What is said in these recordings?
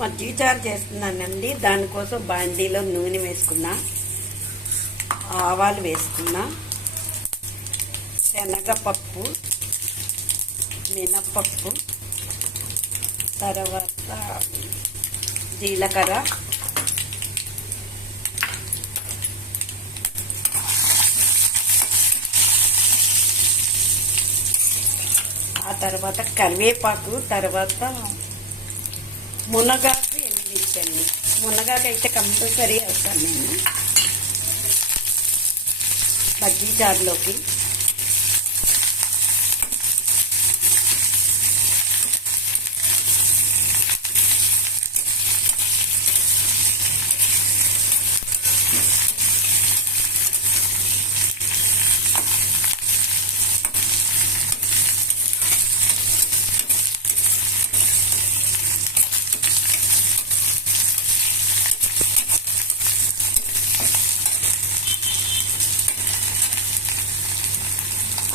మజ్జిగ చారు చేస్తున్నానండి. దానికోసం బాండీలో నూనె వేసుకున్నా, ఆవాలు వేసుకున్నా, శనగపప్పు, మినపప్పు, తర్వాత జీలకర్ర, ఆ తర్వాత కరివేపాకు, తర్వాత మునగాకు ఎండిమిర్చండి. మునగాకు అయితే కంపల్సరీ వేస్తాను నేను మజ్జిగ చారులోకి.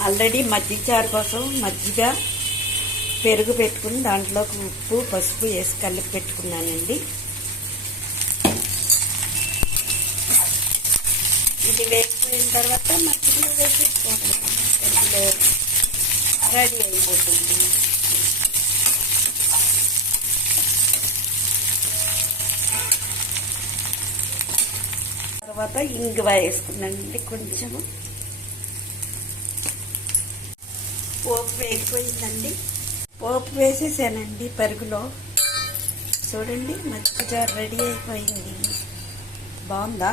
ఆల్రెడీ మజ్జిగ చారు కోసం మజ్జిగ, పెరుగు పెట్టుకుని దాంట్లోకి ఉప్పు, పసుపు వేసి కలిపి పెట్టుకున్నానండి. ఇది వేసిపోయిన తర్వాత మజ్జిగలో వేసేసుకోవాలి. పెరుగులో రెడీ అయిపోతుంది. తర్వాత ఇంగువ వేసుకున్నానండి కొంచెము. పోపు వేగిపోయిందండి. పోపు వేసేసానండి పెరుగులో. చూడండి, మజ్జిగ చారు రెడీ అయిపోయింది. బాగుందా?